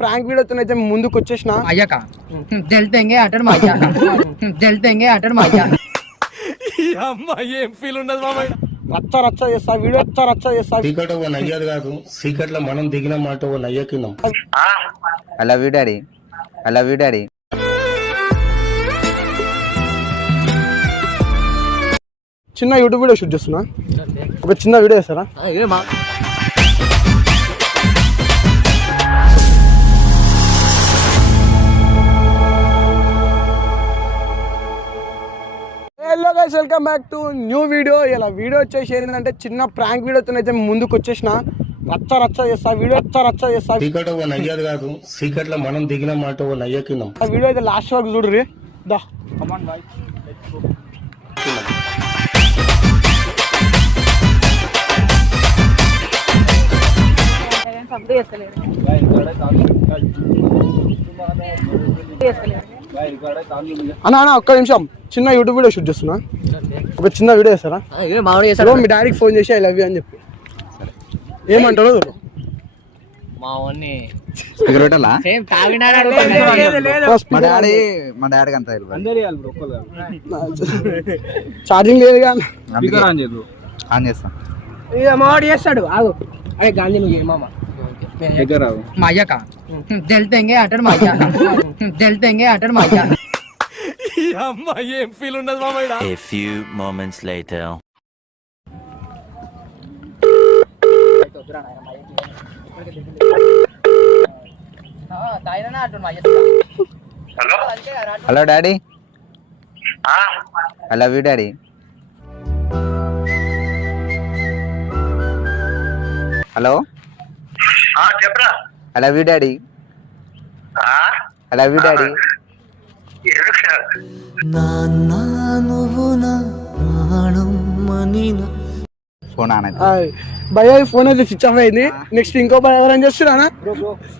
Prank వీడియోతో అయితే ముందుకు వచ్చేసిన అయ్యాక జల్తెంగే అటడు మాయా జల్తెంగే అటడు మాయా అమ్మాయి ఏం ఫీల్ ఉండదు మామయ్య. రచ్చ చేస్తా వీడియో రచ్చ చేస్తా. సీకట్ ఓ నయ్యది కాదు, సీకట్ లో మనం దిగిన మాట ఓ నయ్యకిన్నాం. I love you daddy, I love you daddy. చిన్న యూట్యూబ్ వీడియో షూట్ చేస్తున్నా, ఒక చిన్న వీడియో చేస్తారా? Hello guys, welcome back to new video. ఇలా వీడియో వచ్చేసి ఏంటంటే చిన్న ప్రాంక్ వీడియోతో అయితే ముందుకు వచ్చేసిన రచ్చ చేస్తా వీడియో రచ్చ చేస్తా. సీకట్ ఓ నయ్యది కాదు, సీకట్ లో మనం దిగిన మాట ఓ నయ్యకిన్నాం. ఆ వీడియో అయితే లాస్ట్ వరకు చూడరు. దా అన్నా ఒక్క నిమిషం, చిన్న యూట్యూబ్ వీడియో షూట్ చేస్తున్నా, ఒక చిన్న వీడియో చేస్తారా? మీ డాడీకి ఫోన్ చేసి ఐ లవ్ యూ అని చెప్పి ఏమంటారు? మా డాడీ అంత ఛార్జింగ్ లేదు కానీ ఆన్ చేస్తాం. మావాడు చేస్తాడు. ఆగు అరే గాంధీ నువ్వు మామ మాయక జల్తెంగే అటడు మాయా జల్తెంగే అటడు మాయా. అమ్మాయి ఏం ఫీల్ ఉండదు మామయ్య. A few moments later. Hello daddy, I love you daddy. Hello చెప్పరా? I love you daddy, I love you daddy. Phone on అయితే భయ ఫోన్ అయితే స్విచ్ ఆఫ్ అయింది. నెక్స్ట్ ఇంకో భయ ఎవరైనా చేస్తురా?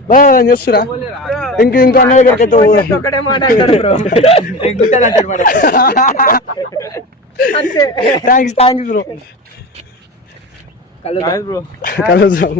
భయ ఎవరైనా చేస్తురా? ఇంకో అన్న దగ్గరికి అయితే థ్యాంక్స్ బ్రో. కలుద్దాం.